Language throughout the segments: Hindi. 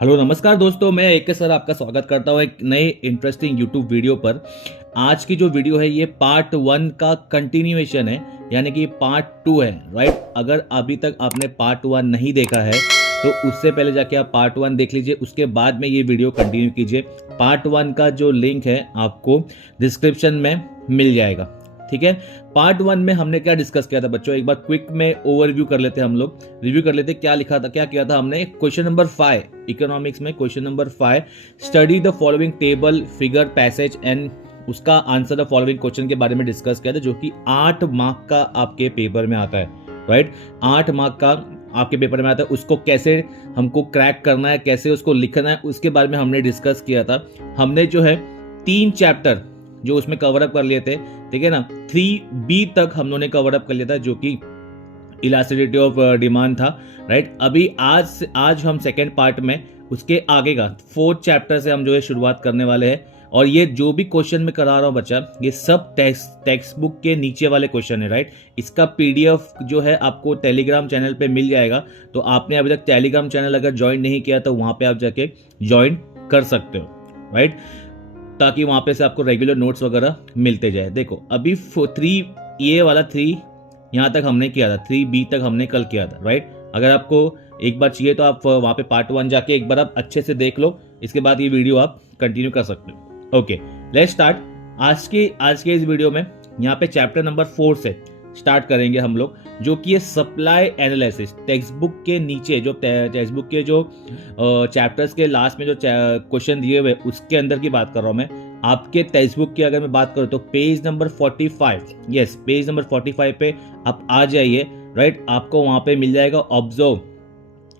हेलो नमस्कार दोस्तों, मैं AK सर आपका स्वागत करता हूँ एक नए इंटरेस्टिंग यूट्यूब वीडियो पर। आज की जो वीडियो है ये पार्ट 1 का कंटिन्यूएशन है, यानी कि पार्ट 2 है, राइट। अगर अभी तक आपने पार्ट 1 नहीं देखा है तो उससे पहले जाके आप पार्ट 1 देख लीजिए, उसके बाद में ये वीडियो कंटिन्यू कीजिए। पार्ट 1 का जो लिंक है आपको डिस्क्रिप्शन में मिल जाएगा, ठीक है। पार्ट 1 में हमने क्या डिस्कस किया था बच्चों, एक बार क्विक में ओवरव्यू कर लेते हैं, हम लोग रिव्यू कर लेते हैं क्या लिखा था, क्या किया था हमने। क्वेश्चन नंबर 5 इकोनॉमिक्स में, question number 5 study the following table figure passage and उसका आंसर द फॉलोइंग क्वेश्चन के बारे में डिस्कस किया था, जो कि 8 मार्क का आपके पेपर में आता है, राइट। 8 मार्क का आपके पेपर में आता है, उसको कैसे हमको क्रैक करना है, कैसे उसको लिखना है, उसके बारे में हमने डिस्कस किया था। हमने जो है 3 चैप्टर जो उसमें कवर अप कर लिए थे, ठीक है ना। 3B तक हम लोगों ने कवर अप कर लिया था, जो कि इलास्टिसिटी ऑफ डिमांड था, राइट। अभी आज हम सेकेंड पार्ट में उसके आगे का 4th चैप्टर से हम जो है शुरुआत करने वाले हैं। और ये जो भी क्वेश्चन मैं करा रहा हूँ बच्चा, ये सब टेक्स्ट बुक के नीचे वाले क्वेश्चन है, राइट। इसका PDF जो है आपको टेलीग्राम चैनल पे मिल जाएगा। तो आपने अभी तक टेलीग्राम चैनल अगर ज्वाइन नहीं किया तो वहाँ पे आप जाके ज्वाइन कर सकते हो, राइट, ताकि वहाँ पे से आपको रेगुलर नोट्स वगैरह मिलते जाए। देखो अभी 3 ये वाला 3 यहाँ तक हमने किया था, 3B तक हमने कल किया था, राइट। अगर आपको एक बार चाहिए तो आप वहाँ पे पार्ट 1 जाके एक बार आप अच्छे से देख लो, इसके बाद ये वीडियो आप कंटिन्यू कर सकते हो। Okay, let's start. आज के इस वीडियो में यहाँ पे चैप्टर नंबर 4 से स्टार्ट करेंगे हम लोग, जो कि ये सप्लाई एनालिसिस। टेक्स्ट बुक के नीचे जो टेक्स्ट बुक के जो चैप्टर्स के लास्ट में जो क्वेश्चन दिए हुए उसके अंदर की बात कर रहा हूँ मैं। आपके टेक्स्ट बुक की अगर मैं बात करूँ तो page number 45, yes page number 45 पे आप आ जाइए, राइट। आपको वहाँ पे मिल जाएगा observe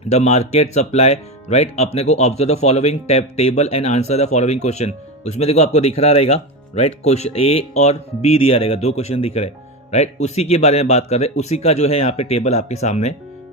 the market supply, right. अपने को observe the following table and answer the following question. उसमें देखो आपको दिख रहा रहेगा, राइट, क्वेश्चन A और B दिया रहेगा, 2 क्वेश्चन दिख रहे हैं, राइट। उसी के बारे में बात कर रहे हैं, उसी का जो है यहाँ पे टेबल आपके सामने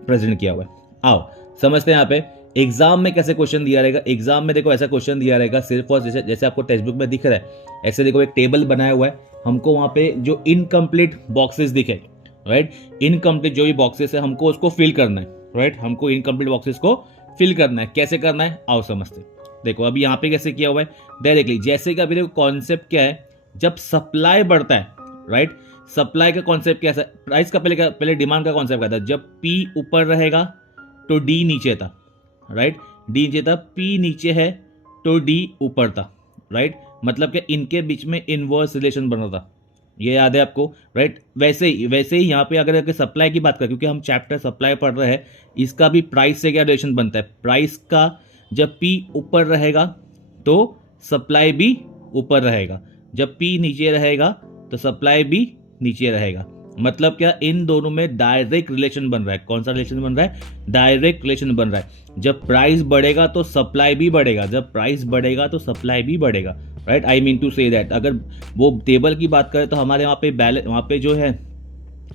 प्रेजेंट किया हुआ है। आओ समझते हैं यहाँ पे एग्जाम में कैसे क्वेश्चन दिया रहेगा। एग्जाम में देखो ऐसा क्वेश्चन दिया रहेगा सिर्फ और जैसे आपको टेक्स्ट बुक में दिख रहा है, ऐसे देखो एक टेबल बनाया हुआ है। हमको वहाँ पे जो इनकम्प्लीट बॉक्सेस दिखे, राइट, इनकम्प्लीट जो भी बॉक्सेस है हमको उसको फिल करना है, राइट। हमको इनकम्प्लीट बॉक्सेस को फिल करना है। कैसे करना है आओ समझते हैं। देखो अभी यहाँ पे कैसे किया हुआ है डायरेक्टली, जैसे कि अभी देखो कॉन्सेप्ट क्या है, जब सप्लाई बढ़ता है, राइट। सप्लाई का कॉन्सेप्ट क्या है, प्राइस का पहले डिमांड का कॉन्सेप्ट क्या था, जब P ऊपर रहेगा तो D नीचे था, राइट। D नीचे था, P नीचे है तो D ऊपर था, राइट। मतलब कि इनके बीच में इनवर्स रिलेशन बन रहा था, ये याद है आपको, राइट। वैसे ही यहाँ पे अगर सप्लाई की बात करें, क्योंकि हम चैप्टर सप्लाई पढ़ रहे हैं, इसका भी प्राइस से क्या रिलेशन बनता है। प्राइस का जब P ऊपर रहेगा तो सप्लाई भी ऊपर रहेगा, जब P नीचे रहेगा तो सप्लाई भी नीचे रहेगा। मतलब क्या, इन दोनों में डायरेक्ट रिलेशन बन रहा है। कौन सा रिलेशन बन रहा है, डायरेक्ट रिलेशन बन रहा है। जब प्राइस बढ़ेगा तो सप्लाई भी बढ़ेगा, जब प्राइस बढ़ेगा तो सप्लाई भी बढ़ेगा, right. I mean to say that अगर वो टेबल की बात करें तो हमारे वहाँ पे बैलेंस, वहाँ पे जो है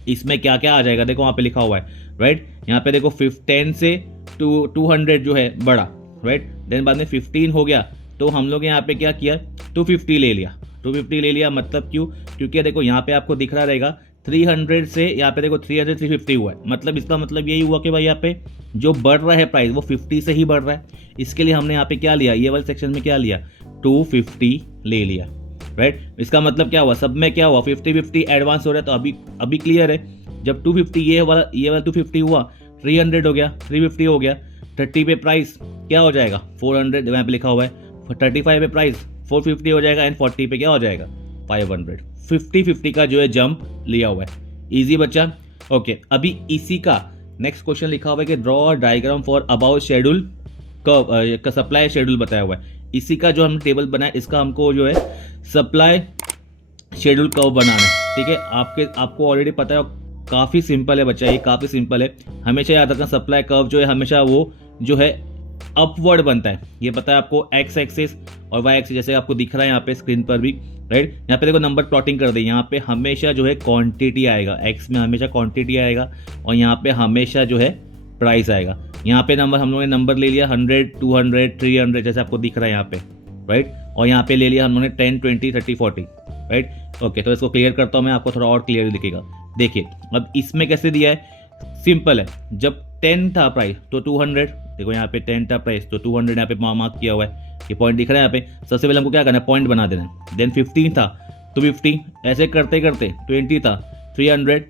इसमें क्या क्या आ जाएगा, देखो वहाँ पे लिखा हुआ है, राइट। यहाँ पे देखो 10 से 200 जो है बढ़ा, राइट। देन बाद में 15 हो गया तो हम लोग यहाँ पे क्या किया, 250 ले लिया, 250 ले लिया। मतलब क्यों, क्योंकि देखो यहाँ पे आपको दिख रहा रहेगा 300 से यहाँ पे देखो 300 350 हुआ है। मतलब इसका मतलब यही हुआ कि भाई यहाँ पे जो बढ़ रहा है प्राइस वो 50 से ही बढ़ रहा है। इसके लिए हमने यहाँ पे क्या लिया, ये वाले सेक्शन में क्या लिया, 250 ले लिया, राइट। इसका मतलब क्या हुआ, सब में क्या हुआ, 50-50 एडवांस हो रहा है। तो अभी क्लियर है, जब 250 ये वाला 250 हुआ, 300 हो गया, 350 हो गया, 30 पे प्राइस क्या हो जाएगा 400, यहाँ पे लिखा हुआ है। 35 पे प्राइस 450 हो जाएगा एंड 40 पे क्या हो जाएगा 500। 50-50 का जो है जंप लिया हुआ है। इजी बच्चा, ओके। अभी इसी का नेक्स्ट क्वेश्चन लिखा हुआ है कि draw diagram for about schedule का सप्लाई शेड्यूल बताया हुआ है। इसी का जो हमने टेबल बनाया, इसका हमको जो है सप्लाई शेड्यूल कर्व बनाना है, ठीक है। आपको ऑलरेडी पता है, काफ़ी सिंपल है बच्चा, ये काफ़ी सिंपल है। हमेशा याद रखना सप्लाई कर्व जो है हमेशा वो जो है अपवर्ड बनता है। ये पता है आपको, एक्स एक्सिस और वाई एक्सिस, जैसे आपको दिख रहा है यहाँ पे स्क्रीन पर भी, राइट। यहाँ पे देखो नंबर प्लॉटिंग कर दी, यहाँ पे हमेशा जो है क्वांटिटी आएगा, एक्स में हमेशा क्वांटिटी आएगा और यहाँ पे हमेशा जो है प्राइस आएगा। यहाँ पे नंबर हम लोगों ने नंबर ले लिया 100, 200, 300, जैसे आपको दिख रहा है यहाँ पे, राइट। और यहाँ पे ले लिया हम लोगों ने 10, 20, 30, 40, राइट। ओके, तो इसको क्लियर करता हूँ मैं, आपको थोड़ा और क्लियर दिखेगा। देखिए अब इसमें कैसे दिया है, सिंपल है। जब 10 था प्राइस तो 200, देखो यहाँ पे 10 था प्राइस, तो 200 यहाँ पे मार्क किया हुआ है, ये पॉइंट दिख रहा है यहाँ पे। सबसे पहले हमको क्या करना है, पॉइंट बना देना है। देन 15 था तो 50, ऐसे करते करते 20 था 300,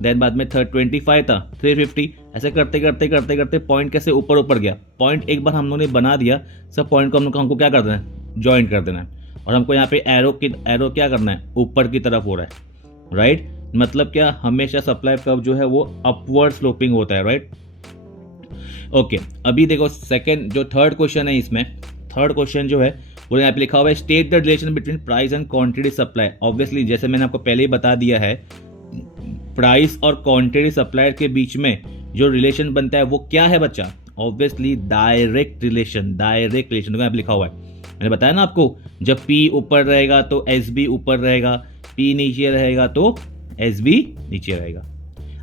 देन बाद में 25 था 350, ऐसे करते करते करते करते पॉइंट कैसे ऊपर ऊपर गया। पॉइंट एक बार हम लोगों ने बना दिया, सब पॉइंट को हमको क्या कर देना है, ज्वाइन कर देना है। और हमको यहाँ पे एरो क्या करना है, ऊपर की तरफ हो रहा है, राइट। मतलब क्या, हमेशा सप्लाई कर्व जो है वो अपवर्ड स्लोपिंग होता है, राइट। ओके, अभी देखो सेकंड जो थर्ड क्वेश्चन है, इसमें थर्ड क्वेश्चन जो है वो यहाँ पे लिखा हुआ है, state the relation between price and quantity supply. Obviously जैसे मैंने आपको पहले ही बता दिया है, प्राइस और क्वांटिटी सप्लायर के बीच में जो रिलेशन बनता है वो क्या है बच्चा, obviously direct relation. Direct relation यहाँ पे लिखा हुआ है, मैंने बताया ना आपको, जब P ऊपर रहेगा तो SB ऊपर रहेगा, P नीचे रहेगा तो SB नीचे रहेगा।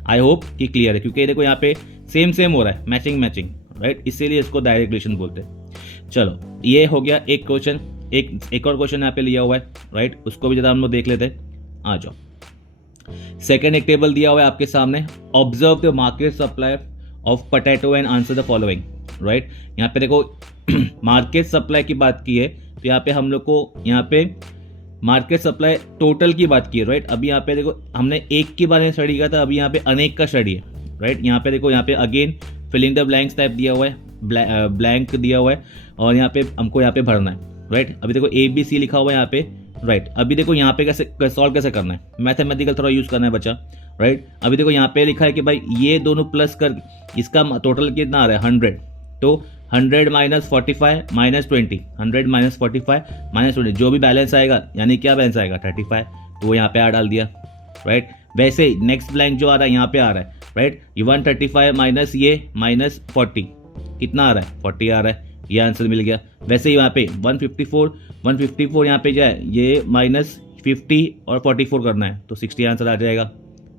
आई होप कि क्लियर है, क्योंकि देखो यहाँ पे सेम हो रहा है, मैचिंग, राइट, इसीलिए इसको डायरेक्ट रिलेशन बोलते हैं। चलो ये हो गया एक क्वेश्चन। एक और क्वेश्चन यहाँ पे लिया हुआ है, राइट, उसको भी जरा हम लोग देख लेते हैं। आ जाओ, सेकेंड एक टेबल दिया हुआ है आपके सामने, observe the market supply of potato and answer the following, right. यहाँ पे देखो मार्केट सप्लाई की बात की है, तो यहाँ पे हम लोग को यहाँ पे मार्केट सप्लाई टोटल की बात की है, राइट। अभी यहाँ पे देखो हमने एक के बारे में स्टडी किया था, अभी यहाँ पे अनेक का स्टडी है, राइट। यहाँ पे देखो, यहाँ पे again filling the blanks type दिया हुआ है, ब्लैंक दिया हुआ है, और यहाँ पे हमको यहाँ पे भरना है, राइट। अभी देखो ABC लिखा हुआ है यहाँ पे, राइट। अभी देखो यहाँ पे कैसे सॉल्व कैसे करना है, मैथमेटिकल थोड़ा यूज करना है बच्चा, राइट। अभी देखो यहाँ पे लिखा है कि भाई ये दोनों प्लस कर, इसका टोटल कितना आ रहा है 100, तो 100 माइनस 45 माइनस 20, 100 माइनस 45 माइनस 20, जो भी बैलेंस आएगा, यानी क्या बैलेंस आएगा 35, तो वो यहाँ पे आ डाल दिया, राइट। वैसे ही नेक्स्ट ब्लैंक जो आ रहा है यहाँ पे आ रहा है, राइट। ये 135 माइनस ये माइनस 40, कितना आ रहा है 40 आ रहा है, ये आंसर मिल गया। वैसे ही यहाँ पे 154 यहाँ पे जाए, ये माइनस 50 और 44 करना है, तो 60 आंसर आ जाएगा,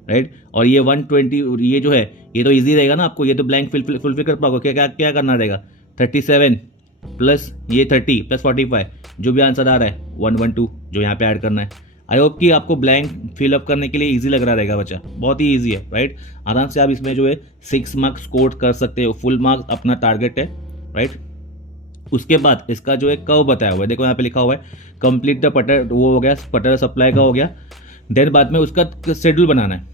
राइट। और ये 120, ये जो है ये तो इजी रहेगा ना आपको, ये तो ब्लैंक फुलफिल कर पाओगे। क्या करना रहेगा, 37 प्लस ये 30 प्लस 45, जो भी आंसर आ रहा है 112 जो यहाँ पे ऐड करना है। आई होप कि आपको ब्लैंक फिलअप करने के लिए इजी लग रहा रहेगा बच्चा, बहुत ही इजी है, राइट। आराम से आप इसमें जो है 6 मार्क्स स्कोर कर सकते हो, फुल मार्क्स अपना टारगेट है, राइट। उसके बाद इसका जो है कर्व बताया हुआ है, देखो यहाँ पे लिखा हुआ है कंप्लीट द पटर, वो हो गया पटर सप्लाई का हो गया। देन बाद में उसका शेड्यूल बनाना है,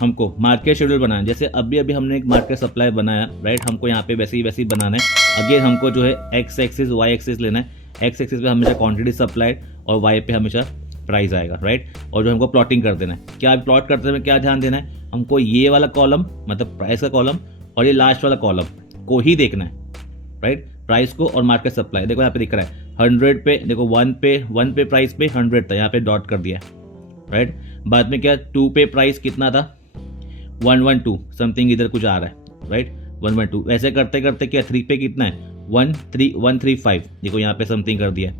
हमको मार्केट शेड्यूल बनाना है। जैसे अभी हमने एक मार्केट सप्लाई बनाया, राइट, हमको यहाँ पे वैसे ही बनाना है। अगेन हमको जो है एक्स एक्सिस वाई एक्सिस लेना है, एक्स एक्सिस पे हमेशा क्वांटिटी सप्लाइड और वाई पे हमेशा प्राइस आएगा, राइट। और जो हमको प्लॉटिंग कर देना है, क्या प्लॉट करते समय क्या ध्यान देना है, हमको ये वाला कॉलम मतलब प्राइस का कॉलम और ये लास्ट वाला कॉलम को ही देखना है, राइट, प्राइस को और मार्केट सप्लाई। देखो यहाँ पे दिख रहा है 100 पे, देखो 1 पे प्राइस पे 100 था, यहाँ पे डॉट कर दिया, राइट। बाद में क्या 2 पे प्राइस कितना था 112 समथिंग, इधर कुछ आ रहा है, राइट, 112। ऐसे करते करते क्या 3 पे कितना है 135, देखो यहाँ पे समथिंग कर दिया,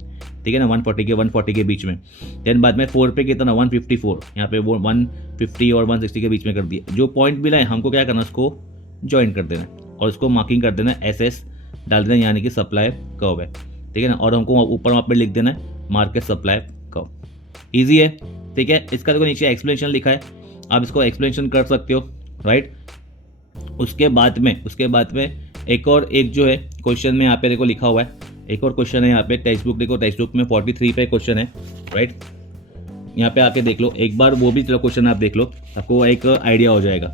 ठीक है ना, 140 के बीच में। देन बाद में 4 पे कितना 154, यहाँ पे वो 150 और 160 के बीच में कर दिया। जो पॉइंट मिला है हमको क्या करना है, उसको ज्वाइन कर देना है और उसको मार्किंग कर देना है, SS डाल देना है, यानी कि सप्लाई कर्व है, ठीक है ना। और हमको ऊपर वहाँ पे लिख देना है मार्केट सप्लाई कर्व, ईजी है, ठीक है। इसका देखो नीचे एक्सप्लेनेशन लिखा है, आप इसको एक्सप्लेनेशन कर सकते हो, राइट। उसके बाद में एक जो है क्वेश्चन में यहाँ पे देखो लिखा हुआ है, एक और क्वेश्चन है यहाँ पे, टेक्स्ट बुक देखो, टेक्स्ट बुक में 43 पे क्वेश्चन है, राइट। यहाँ पे आके देख लो एक बार, वो भी चलो क्वेश्चन आप देख लो, आपको एक आइडिया हो जाएगा।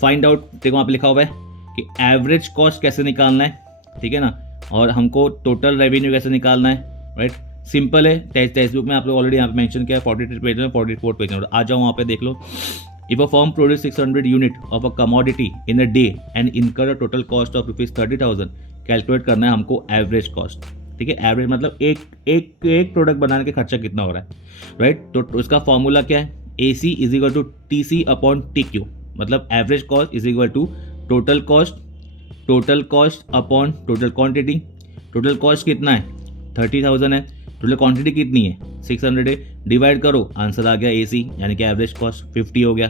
फाइंड आउट, देखो वहाँ पे लिखा हुआ है कि एवरेज कॉस्ट कैसे निकालना है, ठीक है ना, और हमको टोटल रेवेन्यू कैसे निकालना है, राइट। सिंपल है, टेक्स्ट बुक में आप लोग ऑलरेडी यहाँ पे मेंशन किया है, 43 पेज में, 44 पेज में। आ जाओ वहाँ पे देख लो। If a firm produce 600 unit of a commodity in a day and incur a total cost of ₹30,000, calculate करना है हमको एवरेज कॉस्ट, ठीक है। एवरेज मतलब एक प्रोडक्ट बनाने का खर्चा कितना हो रहा है, राइट। तो उसका फॉर्मूला क्या है, AC = TC/TQ, मतलब average cost = total cost upon total quantity. Total cost कितना है 30,000 है, टोटल क्वांटिटी कितनी है 600 है, डिवाइड करो, आंसर आ गया AC, यानी कि एवरेज कॉस्ट 50 हो गया,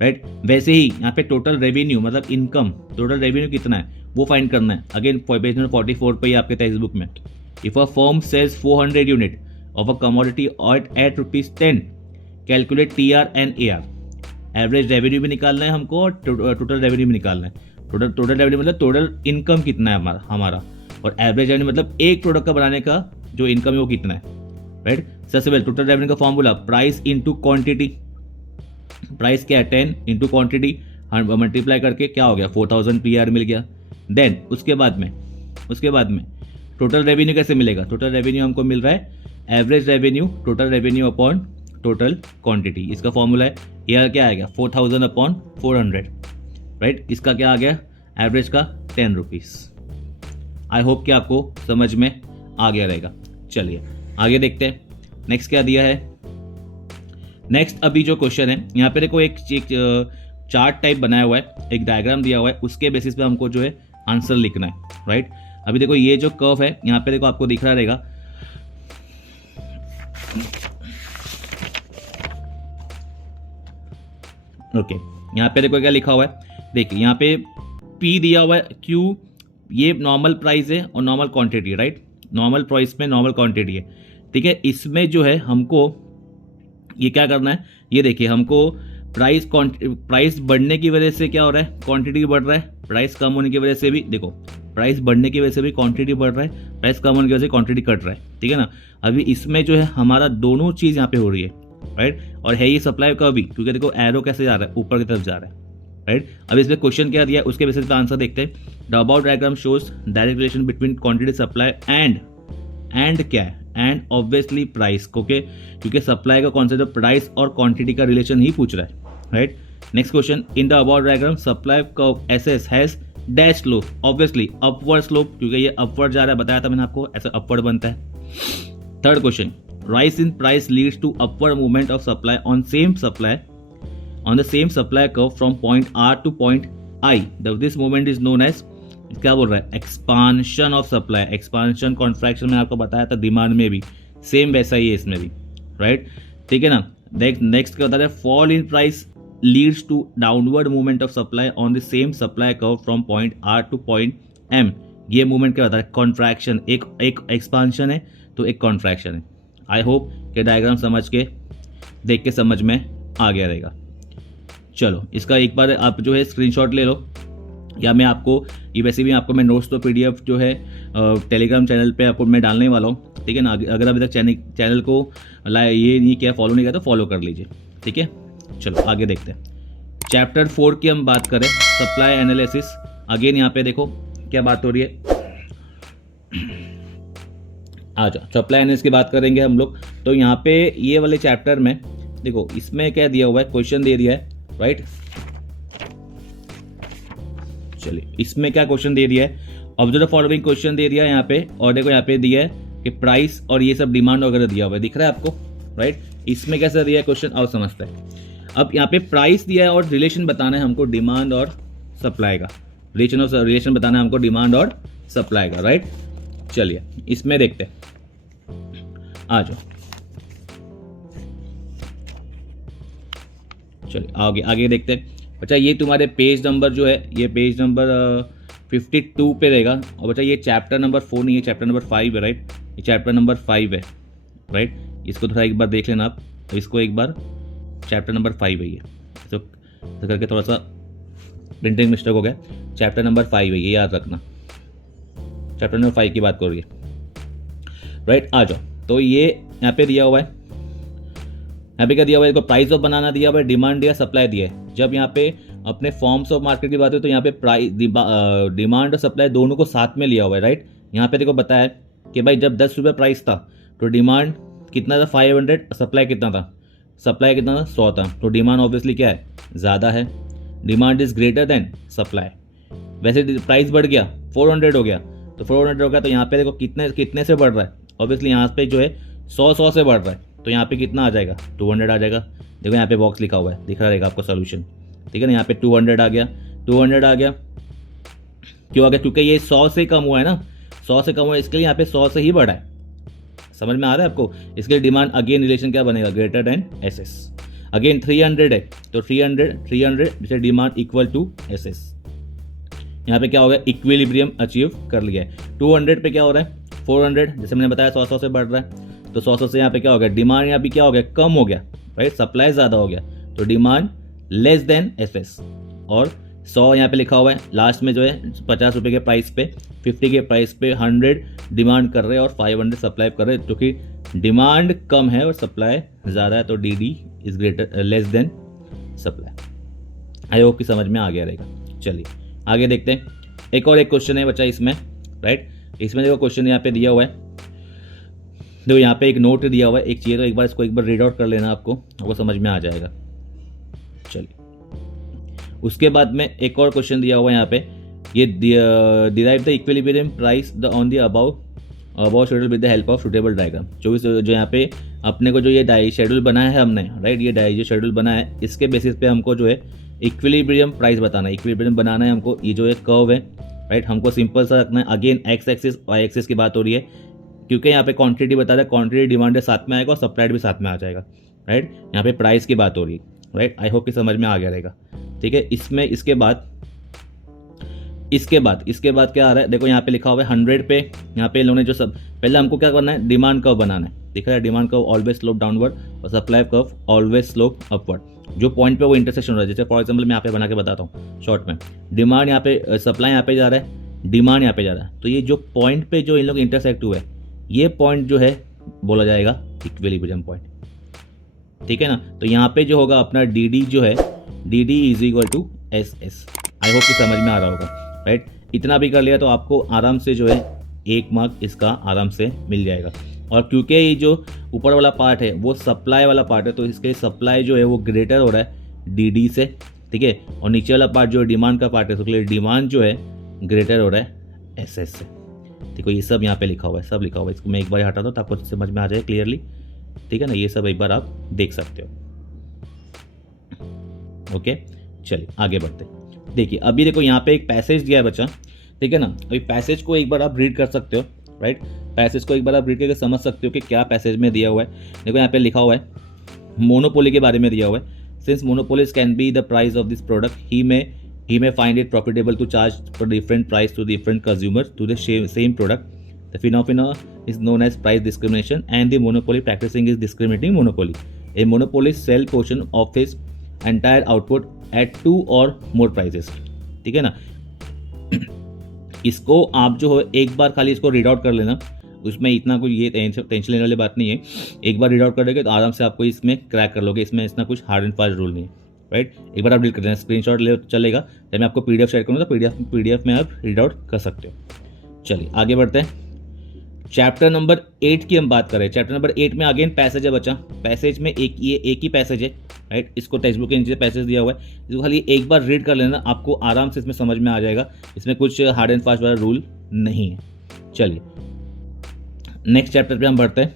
राइट। वैसे ही यहाँ पे टोटल रेवेन्यू मतलब इनकम, टोटल रेवेन्यू कितना है वो फाइंड करना है। अगेन पेज नंबर 44 पे ही आपके टेक्स्ट बुक में, if a firm sells 400 unit of a commodity at ₹10, calculate TR and AR। Average revenue भी निकालना है हमको और टोटल रेवेन्यू भी निकालना है। टोटल रेवेन्यू मतलब टोटल इनकम कितना है हमारा, और एवरेज रेवेन्यू मतलब एक प्रोडक्ट का बनाने का जो इनकम है वो कितना है, राइट। सबसे पहले टोटल रेवेन्यू का formula price into quantity, price क्या है 10 इंटू क्वांटिटी, मल्टीप्लाई करके क्या हो गया 4000 PR मिल गया। देन उसके बाद में टोटल रेवेन्यू कैसे मिलेगा, टोटल रेवेन्यू हमको मिल रहा है average revenue, total revenue upon total quantity, इसका फॉर्मूला है यह क्या आएगा 4000 अपॉन 400, राइट। इसका क्या आ गया एवरेज का 10 रुपीज़। आई होप कि आपको समझ में आ गया रहेगा। चलिए आगे देखते हैं नेक्स्ट क्या दिया है। नेक्स्ट अभी जो क्वेश्चन है यहाँ पे देखो एक चार्ट टाइप बनाया हुआ है, एक डायग्राम दिया हुआ है, उसके बेसिस पे हमको जो है आंसर लिखना है, राइट। अभी देखो ये जो कर्व है यहाँ पे देखो आपको दिख रहा रहेगा, ओके यहाँ पे देखो क्या लिखा हुआ है, देखिए यहाँ पे P दिया हुआ है, Q ये नॉर्मल प्राइस है और normal quantity, right. Normal price में नॉर्मल क्वांटिटी है, ठीक है। इसमें जो है हमको ये क्या करना है, ये देखिए हमको प्राइस बढ़ने की वजह से क्या हो रहा है, क्वांटिटी बढ़ रहा है, प्राइस कम होने की वजह से भी देखो प्राइस बढ़ने की वजह से भी क्वांटिटी बढ़ रहा है, प्राइस कम होने की वजह से क्वांटिटी कट रहा है, ठीक है ना। अभी इसमें जो है हमारा दोनों चीज़ यहाँ पे हो रही है, राइट। और है ये सप्लाई का भी, क्योंकि देखो एरो कैसे जा रहा है, ऊपर की तरफ जा रहा है, राइट। अब इसमें क्वेश्चन क्या दिया है उसके बेसिस पे आंसर देखते हैं। The about diagram shows direct relation between quantity supply and क्या है, एंड ऑब्वियसली प्राइस, क्योंकि सप्लाई का कॉन्सेप्ट ऑफ प्राइस और क्वांटिटी का रिलेशन ही पूछ रहा है, right. Next question, in the about diagram supply curve SS has dash slope, obviously upward slope, क्योंकि ये अपवर्ड जा रहा है, बताया था मैंने आपको ऐसा अपवर्ड बनता है। Third question, rise in price leads to upward movement of supply on the same supply curve from point R to point I, this movement is known as, क्या बोल रहा है, expansion of supply. Expansion contraction में आपको बताया था, डिमांड में भी सेम वैसा ही है इसमें भी, राइट, ठीक है ना। नेक्स्ट क्या बता रहे हैं, fall in price leads to downward movement of supply on the same supply curve from point R to point M। ये मूवमेंट क्या बता रहा है, कॉन्ट्रैक्शन, एक एक्सपांशन है तो एक कॉन्ट्रैक्शन है। आई होप कि डायग्राम समझ के देख के समझ में आ गया रहेगा। चलो इसका एक बार आप जो है स्क्रीनशॉट ले लो, या मैं आपको ये वैसे भी आपको मैं नोट्स तो PDF जो है टेलीग्राम चैनल पे आपको मैं डालने वाला हूँ, ठीक है ना। अगर अभी तक चैनल को ये नहीं किया, फॉलो नहीं किया तो फॉलो कर लीजिए, ठीक है। चलो आगे देखते हैं। चैप्टर 4 की हम बात करें, सप्लाई एनालिसिस। अगेन यहाँ पे देखो क्या बात हो रही है, आ जाओ सप्लाई एनालिसिस की बात करेंगे हम लोग। तो यहाँ पे ये वाले चैप्टर में देखो इसमें क्या दिया हुआ है, क्वेश्चन दे दिया है, राइट। चलिए इसमें क्या क्वेश्चन दे दिया है, ऑब्जर्व द फॉलोइंग क्वेश्चन दे दिया है यहाँ पे, और देखो यहाँ पे दिया है कि प्राइस और ये सब डिमांड वगैरह दिया हुआ है, दिख रहा है आपको, राइट। इसमें कैसा दिया है क्वेश्चन, और समझते हैं। अब यहाँ पे प्राइस दिया है और रिलेशन बताना है हमको डिमांड और सप्लाई का, रिलेशन बताना है हमको डिमांड और सप्लाई का, राइट। चलिए इसमें देखते हैं, आ जाओ। चलिए आगे देखते हैं। अच्छा ये तुम्हारे पेज नंबर जो है, ये पेज नंबर 52 पे रहेगा। और बच्चा ये चैप्टर नंबर 4 नहीं है, चैप्टर नंबर 5 है, राइट। ये चैप्टर नंबर 5 है, राइट। इसको थोड़ा एक बार देख लेना आप, तो इसको एक बार, चैप्टर नंबर 5 है ये, तो करके थोड़ा सा प्रिंटिंग मिस्टेक हो गया। चैप्टर नंबर 5 है ये, याद रखना, चैप्टर नंबर 5 की बात कर रही है, राइट। आ जाओ, तो ये यहाँ पे दिया हुआ है, यहाँ पे क्या दिया हुआ है, प्राइस ऑफ बनाना दिया हुआ है, डिमांड दिया, सप्लाई दिया है। जब यहाँ पे अपने फॉर्म्स ऑफ मार्केट की बात है तो यहाँ पे प्राइस, डिमांड और सप्लाई दोनों को साथ में लिया हुआ है, राइट। यहाँ पे देखो बताया कि भाई जब 10 रुपये प्राइस था तो डिमांड कितना था 500, सप्लाई कितना था, 100 था, तो डिमांड ऑब्वियसली क्या है, ज़्यादा है, demand is greater than supply. वैसे प्राइस बढ़ गया 400 हो गया, तो 400 हो गया, तो यहाँ पे देखो कितने से बढ़ रहा है, ऑब्वियसली यहाँ पे जो है 100 से बढ़ रहा है, तो यहाँ पे कितना आ जाएगा, 200 आ जाएगा। देखो यहाँ पे बॉक्स लिखा हुआ है, दिख रहा रहेगा आपको सोल्यूशन, ठीक है ना। यहाँ पे 200 आ गया, 200 आ गया, क्यों आ गया, क्योंकि ये 100 से कम हुआ है ना, 100 से कम हुआ है, इसके लिए यहाँ पे 100 से ही बढ़ा है। समझ में आ रहा है आपको। इसके लिए डिमांड अगेन रिलेशन क्या बनेगा, ग्रेटर देन एसएस। अगेन 300 है तो 300 जैसे डिमांड इक्वल टू एसएस। यहाँ पे क्या हो गया, इक्विलिब्रियम अचीव कर लिया है। 200 पे क्या हो रहा है, 400, जैसे मैंने बताया 100 से बढ़ रहा है, तो 100 से यहाँ पे क्या हो गया, डिमांड यहाँ पे क्या हो गया, कम हो गया, राइट, सप्लाई ज़्यादा हो गया, तो डिमांड लेस देन एसएस। और 100 यहाँ पे लिखा हुआ है, लास्ट में जो है 50 रुपये के प्राइस पे, 50 के प्राइस पे 100 डिमांड कर रहे हैं और 500 सप्लाई कर रहे हैं, क्योंकि डिमांड कम है और सप्लाई ज़्यादा है, तो DD is greater less than supply. I hope कि समझ में आ गया रहेगा। चलिए आगे देखते हैं। एक क्वेश्चन है बच्चा इसमें, राइट। इसमें देखो क्वेश्चन यहाँ पे दिया हुआ है, देखो यहाँ पे एक नोट दिया हुआ है, एक चाहिए तो एक बार रीड आउट कर लेना, आपको समझ में आ जाएगा। चलिए उसके बाद में एक और क्वेश्चन दिया हुआ है यहाँ पे, ये derive the equilibrium price the on the above schedule with the help of suitable diagram. जो यहाँ पे अपने को जो ये शेड्यूल बनाया है हमने, राइट, ये जो शेड्यूल बना है इसके बेसिस पे हमको जो है इक्विलिब्रियम प्राइस बताना है, इक्विलिब्रियम बनाना है हमको। ये जो एक कर्व है, राइट, हमको सिंपल सा रखना है। Again X axis Y axis की बात हो रही है, क्योंकि यहाँ पे क्वांटिटी बता रहा है, क्वांटिटी डिमांड साथ में आएगा और सप्लाइड भी साथ में आ जाएगा, राइट। यहाँ पे प्राइस की बात हो रही है, राइट। आई होप कि समझ में आ गया रहेगा, ठीक है। इसमें इसके बाद क्या आ रहा है, देखो यहाँ पे लिखा हुआ है 100 पे, यहाँ पे लोगों ने जो सब पहले हमको क्या करना है, डिमांड कर्व बनाना है, दिख रहा है, demand curve always slope downward और supply curve always slope upward. जो पॉइंट पे वो इंटरसेक्शन हो रहा है, जैसे फॉर एग्जांपल मैं यहाँ पे बना के बताता हूँ शॉर्ट में, डिमांड यहाँ पे, सप्लाई यहाँ पे जा रहा है, डिमांड यहाँ पे जा रहा है, तो ये जो पॉइंट पे जो इन लोग इंटरसेक्ट हुए, ये पॉइंट जो है बोला जाएगा इक्विलिब्रियम पॉइंट, ठीक है ना। तो यहाँ पे जो होगा अपना DD जो है, DD is equal to SS। I hope कि समझ में आ रहा होगा, राइट। इतना भी कर लिया तो आपको आराम से जो है 1 मार्क इसका आराम से मिल जाएगा। और क्योंकि ये जो ऊपर वाला पार्ट है वो सप्लाई वाला पार्ट है, तो इसके सप्लाई जो है वो ग्रेटर हो रहा है DD से, ठीक है। और नीचे वाला पार्ट जो डिमांड का पार्ट है, तो इसलिए डिमांड जो है ग्रेटर हो रहा है SS से। देखो ये सब यहाँ पे लिखा हुआ है, सब लिखा हुआ है, इसको मैं एक बार हटा दूँ तो आपको समझ में आ जाए क्लियरली, ठीक है ना। ये सब एक बार आप देख सकते हो, ओके। चलिए आगे बढ़ते हैं। देखिए अभी देखो यहाँ पे एक पैसेज दिया है बच्चा, ठीक है ना। अभी पैसेज को एक बार आप रीड कर सकते हो, राइट। पैसेज को एक बार आप रीड करके समझ सकते हो कि क्या पैसेज में दिया हुआ है। देखो यहाँ पे लिखा हुआ है मोनोपोली के बारे में दिया हुआ है। Since monopolies can be the price of this product, he may find it profitable to charge for different price to different consumers to the same product. The phenomena is known as price discrimination, and the monopoly practicing is discriminating monopoly. A monopolist sell portion of his entire output at 2 or more prices, ठीक है ना। इसको आप जो है एक बार खाली इसको रीड आउट कर लेना, उसमें इतना कुछ ये टेंशन लेने वाली बात नहीं है। एक बार रीड आउट कर दोगे तो आराम से आपको इसमें क्रैक कर लोगे, इसमें इतना कुछ हार्ड एंड फास्ट रूल नहीं है, राइट। एक बार आप रीड कर लेना, स्क्रीनशॉट ले चलेगा, जब मैं आपको PDF शेयर करूँगा तो PDF में आप रीड आउट कर सकते हो। चलिए आगे बढ़ते हैं। चैप्टर नंबर 8 की हम बात करें। चैप्टर नंबर 8 में अगेन पैसेज है बच्चा, पैसेज में एक ही पैसेज है, राइट। इसको टेक्स्ट बुक के नीचे पैसेज दिया हुआ है, इसको खाली एक बार रीड कर लेना, आपको आराम से इसमें समझ में आ जाएगा। इसमें कुछ हार्ड एंड फास्ट वाला रूल नहीं है। चलिए नेक्स्ट चैप्टर पे हम बढ़ते हैं।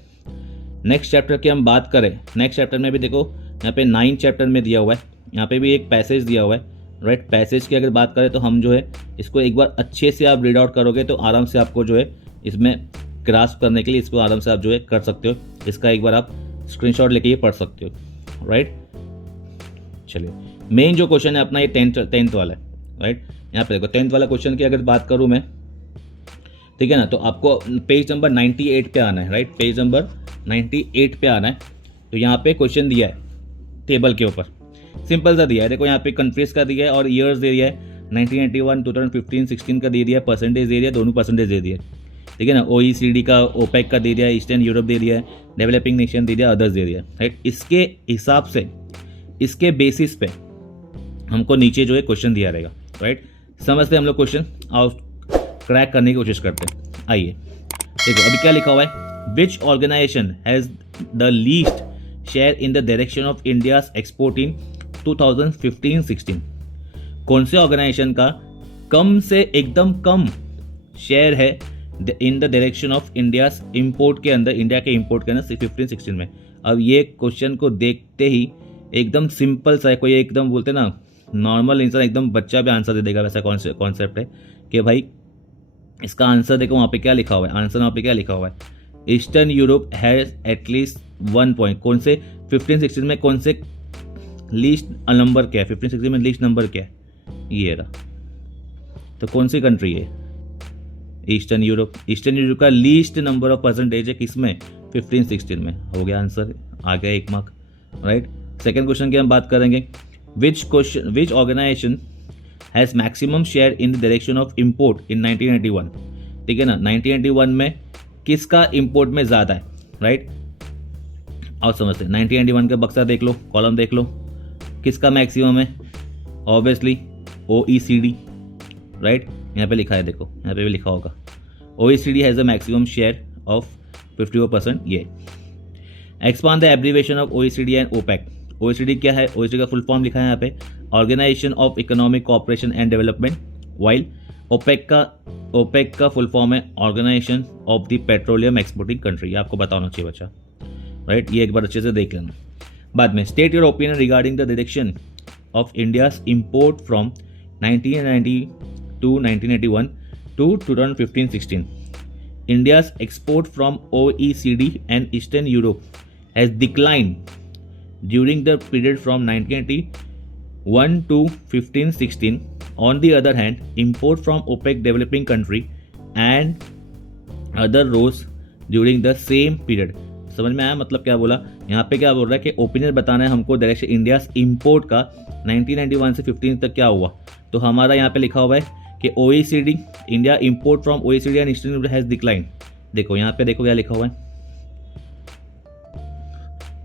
नेक्स्ट चैप्टर की हम बात करें, नेक्स्ट चैप्टर में भी देखो यहाँ पे 9 चैप्टर में दिया हुआ है, यहाँ पे भी एक पैसेज दिया हुआ है, राइट। पैसेज की अगर बात करें तो हम जो है इसको एक बार अच्छे से आप रीड आउट करोगे तो आराम से आपको जो है इसमें ग्रास्प करने के लिए इसको आराम से आप जो है कर सकते हो। इसका एक बार आप स्क्रीनशॉट लेके ये पढ़ सकते हो, राइट। चलिए मेन जो क्वेश्चन है अपना ये 10th वाला है, राइट। यहाँ पे देखो 10th वाला क्वेश्चन की अगर बात करूँ मैं, ठीक है ना, तो आपको पेज नंबर 98 पे आना है, राइट। पेज नंबर 98 पे आना है। तो यहाँ पे क्वेश्चन दिया है टेबल के ऊपर, सिंपल सा दिया है। देखो यहाँ पे कंट्रीज का दिया है और ईयर्स दे दिया है, 1991, 2015, 16 का दे दिया है, परसेंटेज दे दिया है, दोनों परसेंटेज दे दिया है, ठीक है ना। OECD का, OPEC का दे दिया है, ईस्टर्न यूरोप दे दिया है, डेवलपिंग नेशन दे दिया, अदर्स दे दिया है, राइट। इसके हिसाब से, इसके बेसिस पे हमको नीचे जो है क्वेश्चन दिया रहेगा, राइट। समझते हैं हम लोग क्वेश्चन और क्रैक करने की कोशिश करते हैं। आइए देखो अभी क्या लिखा हुआ है, which organisation has the least share in the direction of India's export in 2015-16। कौन से ऑर्गेनाइजेशन का कम से एकदम कम शेयर है इन the direction of India's import के अंदर, इंडिया के इंपोर्ट के अंदर 15-16 में। अब ये क्वेश्चन को देखते ही एकदम सिंपल सा है, कोई एकदम बोलते ना नॉर्मल इंसान, एकदम बच्चा भी आंसर दे देगा, वैसा कॉन्सेप्ट है कि भाई इसका आंसर देखो वहाँ पे क्या लिखा हुआ है, आंसर वहाँ पे क्या लिखा हुआ है, eastern Europe has at least 1 point. कौन से 15-16 में कौन से लीस्ट नंबर क्या है, 15-16 में लीस्ट नंबर क्या है, ये रहा। तो कौन सी कंट्री है, ईस्टर्न यूरोप। ईस्टर्न यूरोप का लीस्ट नंबर ऑफ परसेंटेज है किसमें, 15-16 में। हो गया आंसर, आ गया 1 मार्क, राइट। सेकेंड क्वेश्चन की हम बात करेंगे, which organisation has maximum share in the direction of import in 1991। ठीक है ना, 1991 में किसका इम्पोर्ट में ज़्यादा है, राइट। और समझते हैं 1991 का बक्सा देख लो, कॉलम देख लो, किसका मैक्सिमम है, ऑब्वियसली OECD, राइट। यहाँ पे लिखा है, देखो यहाँ पे भी लिखा होगा OECD has a maximum share of 54%। ये expand the abbreviation of OECD and OPEC। OECD क्या है, OECD का फुल फॉर्म लिखा है यहाँ पे, organisation of economic cooperation and development, while OPEC का फुल फॉर्म है organisation of the petroleum exporting country. ये आपको बताना चाहिए बच्चा, राइट। ये एक बार अच्छे से देख लेना। बाद में state your opinion regarding the direction of India's import from 1990 to 1981 to 2015-16. India's export from OECD and Eastern Europe has declined during the period from 1981 to 15-16. On the other hand, import from OPEC developing country and other rose during the same period. समझ में आया मतलब क्या बोला, यहाँ पे क्या बोल रहा है कि ओपिनियन बताना है हमको डायरेक्शन इंडिया इम्पोर्ट का 1991 से 15 तक क्या हुआ। तो हमारा यहाँ पे लिखा हुआ है कि OECD India import from OECD and eastern Europe has decline. देखो यहाँ पे देखो क्या लिखा हुआ है,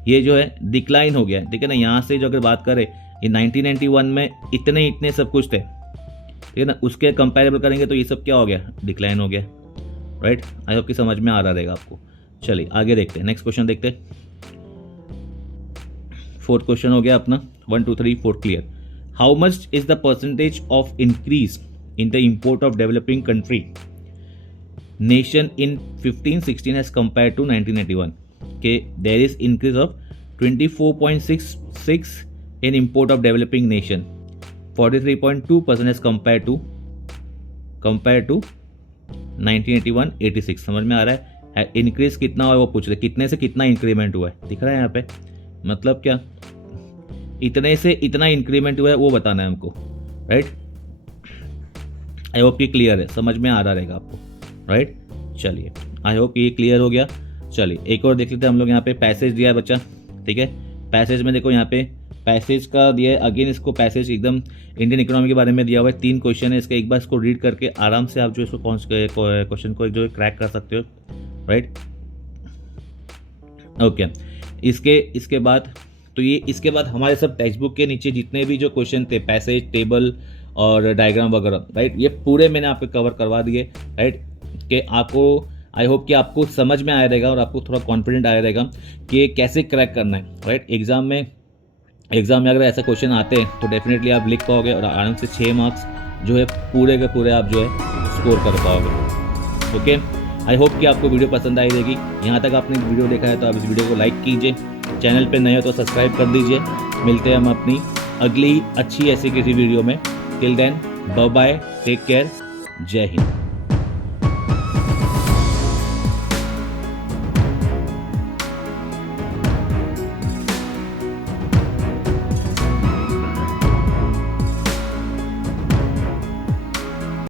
ये जो है डिक्लाइन हो गया, ठीक है ना। यहाँ से जो अगर बात करें ये 1991 में इतने सब कुछ थे, ठीक है ना, उसके कंपेरेबल करेंगे तो ये सब क्या हो गया, डिक्लाइन हो गया, राइट। आई होप कि समझ में आ रहा रहेगा आपको। चलिए आगे देखते हैं, नेक्स्ट क्वेश्चन देखते हैं। 4th क्वेश्चन हो गया अपना, 1 2 3 4 clear. How much is the percentage of increase in the import of developing country nation in 15-16 as compared to 1991? Okay, there is increase of 24.66 in import of developing nation, 43.2% as compared to 1981 86। समझ में आ रहा है, इंक्रीज कितना हुआ है वो पूछ रहे, कितने से कितना इंक्रीमेंट हुआ है, दिख रहा है यहाँ पे, मतलब क्या इतने से इतना इंक्रीमेंट हुआ है वो बताना है हमको, राइट। आई होप ये क्लियर है, समझ में आ रहा रहेगा आपको, राइट। चलिए आई होप ये क्लियर हो गया। चलिए एक और देख लेते हैं हम लोग। यहाँ पे पैसेज दिया है बच्चा, ठीक है। पैसेज में देखो यहाँ पे पैसेज का दिया है, अगेन इसको पैसेज एकदम इंडियन इकोनॉमी के बारे में दिया हुआ है, 3 क्वेश्चन है इसका। एक बार इसको रीड करके आराम से आप जो इसको क्वेश्चन को जो क्रैक कर सकते हो, राइट। ओके, इसके बाद तो ये इसके बाद हमारे सब टेक्स्ट बुक के नीचे जितने भी जो क्वेश्चन थे, पैसेज, टेबल और डायग्राम वगैरह, राइट, ये पूरे मैंने आपको कवर करवा दिए, राइट। कि आपको आई होप कि आपको समझ में आया रहेगा और आपको थोड़ा कॉन्फिडेंट आया रहेगा कि कैसे क्रैक करना है, राइट। एग्जाम में अगर ऐसा क्वेश्चन आते हैं तो डेफिनेटली आप लिख पाओगे और आराम से 6 मार्क्स जो है पूरे के पूरे आप जो है स्कोर कर पाओगे। ओके, आई होप कि आपको वीडियो पसंद आई रहेगी। यहाँ तक आपने वीडियो देखा है तो आप इस वीडियो को लाइक कीजिए, चैनल पे नए हो तो सब्सक्राइब कर दीजिए। मिलते हैं हम अपनी अगली अच्छी ऐसी किसी वीडियो में। Till then bye bye, take care, जय हिंद।